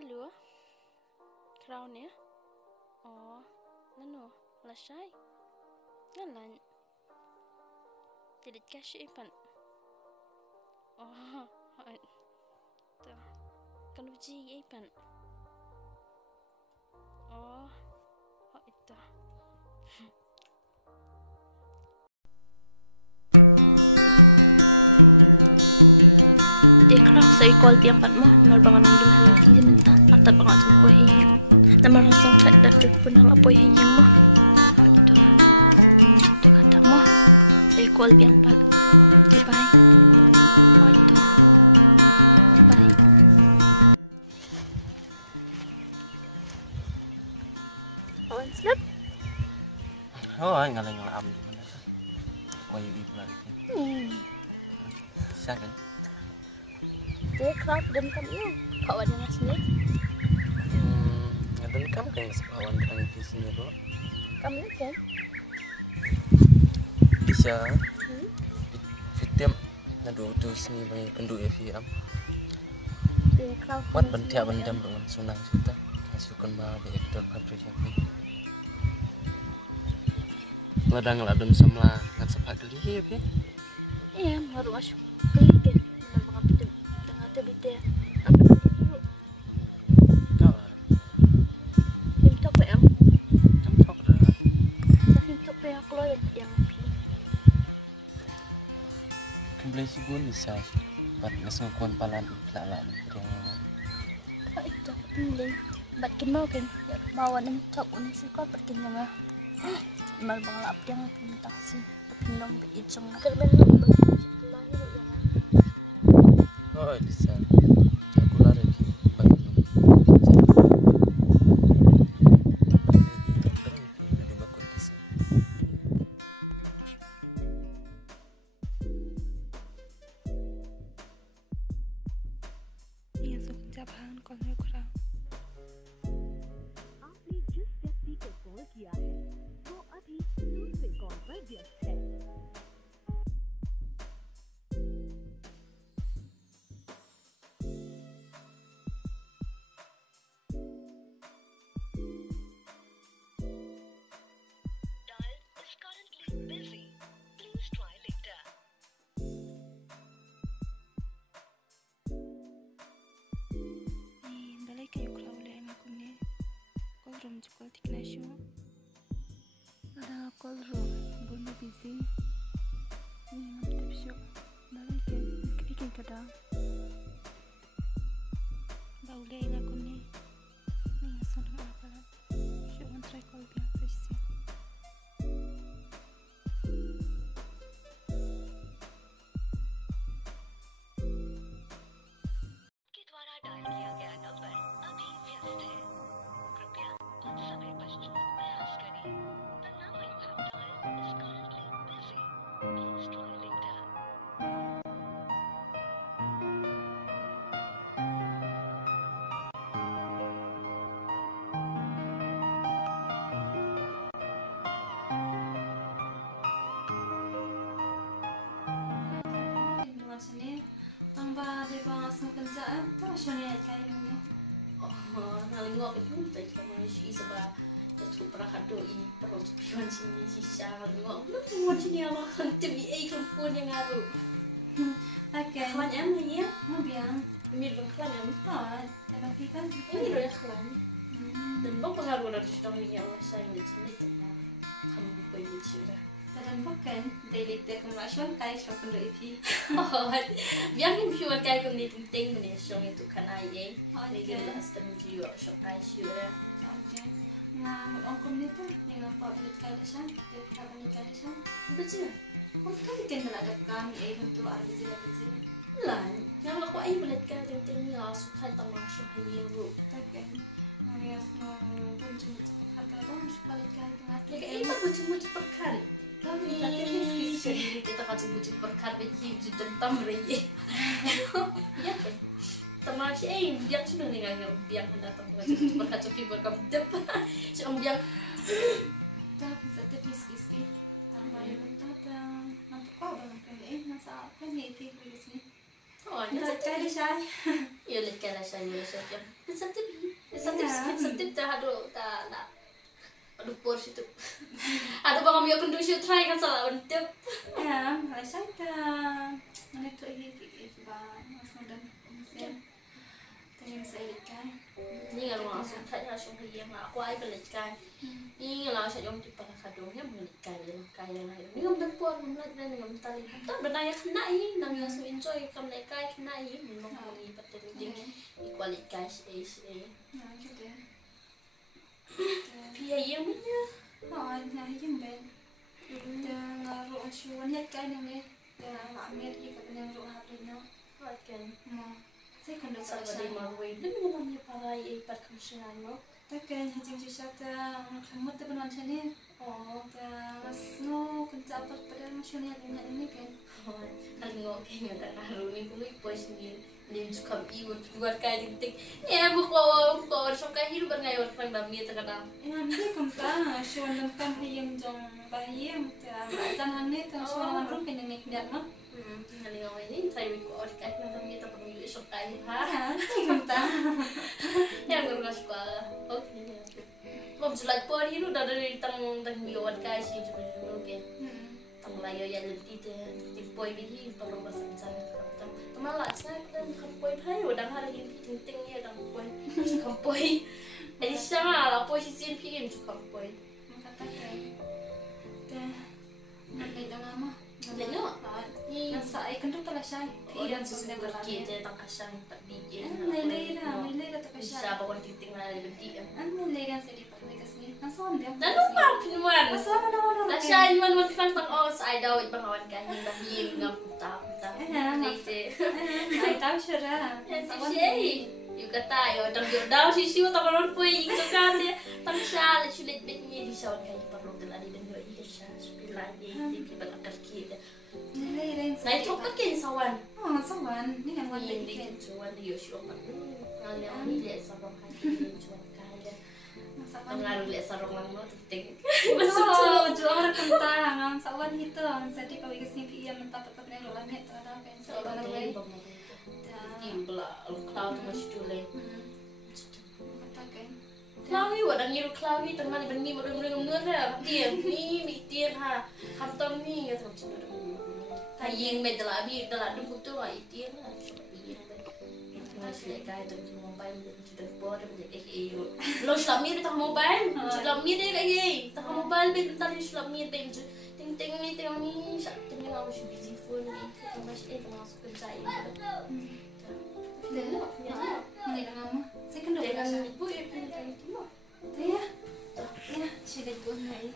Halo, Crown ya? Oh, nano, lasai? Ngalan? Tidak kasih ipan? Oh, tuh, kan uji ipan? Oh, itu. Dia kenapa saya call dia empat mah? Berbangun di mana? Mantap banget tuh boy. Nama langsung tak dan pernah apa ya mah? Tuh kata mah, saya call dia empat. Bye. Awan snap? Oh, nggak lagi ngelap. Boy lagi. Sakit. Dia kenapa dem kami? Kawan asli. Nggak kamu kayak sepawan kan visinya doang. Kamu kan? Bisa. Fitem. Aduh, tuh sini banyak penduk ya fiam. Dia kenapa? Buat bentia bendam sunang kita. Masukkan mah itu kan terjadi. Ladang semla ngan sepadan dia ya. Iya, baru masuk kali kan. Nama apa dem? Tengah tadi dia. Apa dulu? Tahu. Dia tak apa yang? Tahu dah. Tapi tak apa yang keluar yang. Kembali sih gue bisa. Buat ngesengkuan palan tak lah. Tak itu. Makin mau kan? Mau ada cok kuning suka bertindak. Malah pengelap yang taksi. Minum itu kerben. Oh, bisa. Aku lari lagi. Iya, suka jabahan kalau kurang. आपने जिस व्यक्ति को कॉल किया है वो अभी दूसरे कॉल पर व्यस्त है। Dial is currently busy. Please try later. Nih, balik kayak kalau udah aku nih. Call room juga tiknasyo. Ada call room, bunda busy. Nih, ngapit siyo. Balik kan, nakikita ka daw. Baulayin ako nih. Nih, sana ka pala. Siyo, on try call biya. Pwede. के द्वारा डायल किया गया नंबर अभी व्यस्त है। कृपया कुछ समय पश्चात प्रयास करें। The number you have dialed is currently busy. Please try later. Tanpa dia bahas kerjaan, tahu syariat kayak gini. Nalingok itu tadi kamu sih sebab itu perangkat doi perlu tujuan sini sisa nalingok semua sini awak kan jadi phone yang ngaruh Pakai. kawan yang ini ya Mabiang. mirip kawan yang Oh, tapi kan ini loh ya kawan dan bang pengaruh dari sudah ini yang sayang di sini kamu banyak sudah kadang pakai. Daily tech commercial kayak shop dari biar yang siapa kayak yang penting nih song itu kan aja Oh, ini iya. kita sedang video shop aja sudah Nah, aku itu dengan public kalisan, kami kalisan. betul Mungkin kan kita ada kami itu aja gitu. lah kalau aku aja melihat kan pentingnya suka tahu shop ini bro Pakai. Maria mau kunjung kata dong supaya kan ya kayak ini aku cuma cepat kali kami nanti diskusi. kita kan cuma cepat kali jadi tentang berani ya teman sih dia sudah dengan yang biang datang cuma kacau fiber kamu depan si om biang Setiap diskusi. Tambah yang datang. Aku kau barangkali masa apa nih di sini. oh nyata kali say. Iya lihat kala saya yang sensitif dah aduh aduh porsi tu aduh bang kami akan dulu try kan salah untuk Ya, mulai say ta. Mana tu iki ba masuk dan mesin. Tengin saya lihat. ni kalau langsung tanya langsung yang aku ai balik kan ni langsung yang di pada kadungnya balik kan yang kaya lain ni ngam tempur ngam lagi dan ngam tali tak berdaya kena ini nang yang so enjoy kam naik kai kena ini memang kami betul ding kualitas Ya, gitu. pia yang punya Oh, nah yung ben. Dan ngaruh syuan lihat kan yang ni. Dan amir iya kan yang ngaruh hari no. kan Mo. Saya kan dah sabar selesai. di marway lebih namanya para ipat kemiskinan no Takkan hajing susah ta kamu tu benar macam ni. oh Dan no kerja apa pada macam ni ini kan. Alingo kayaknya tak naruh ni kung ipos ni dia suka iwan keluar kain tik ya buku so kayak hidup ngayon kerang dami terkadang Ya, dia kan ta syuan dan kan yang jong bahaya ta jangan ni ta syuan orang kan yang ni mah. Alingo ini saya buku orang kain dami terkadang juga so kain ha Ya, dia kan ta. yang nggak suka oke mau jelek por hidup dari tang biwan kain sih cuma dulu kan tang layo yang lentit tipoi bihi perlu bersenjata malah saya dan kampoi hai udang hari ini ting-tingnya udang kampoi jadi sama lah posisi PM juga kampoi Makatakan. Dah. Nak dah lama. Leno? Yang saya kan tu kalau saya. orang sudah pergi je tak kasar tak bikin Mailera tu bisa kasih. bawa ting-ting lah di bentik Mailera saya di pergi kesini. Nasaan dia? dan lupa pinuan Nasaan mana? Lasyan man kan tang os ay daw ibang awan kahin bahim ngam punta Lite Ay tahu syara. Siyay yung katayo dang daw sisiw tamaron po yung kakate tang siya sulit bit niya di siya kayo parang dala di dan iya siya spila di pibal akar kita Mailera yang na ito ka kin sawan Oh, sawan. Ni yang wala hindi ikan. cuan di yosyo man ngaliang nila sa bahay cuan kaya Sawan. pengaruh lihat sarong mo ting Oh, jual kentang. Sawan itu. Jadi kalau kesini dia mentap ke pening dalam itu ada kan. so ba tayo ba mo timbla ang cloud mas tulay Makatakan. Klawi wadang yiru klawi teman ben mi modong modong nura tiang mi tiang ha kamtam ni ya tam cina tayeng be dala bi dala dum putu ai tiang ha masih kai tam cuma mobile ben sudah bor ben lo slamir tak mobile slamir deh kayak tak mobile ben tali slamir ben ting ting ni ting ni sak ting ni aku busy phone ni masih masuk kerja ini Dah. Ini dah lama. Saya kan dah dengan biasa. ibu ya pintar itu Ya. Ya, sudah tu naik.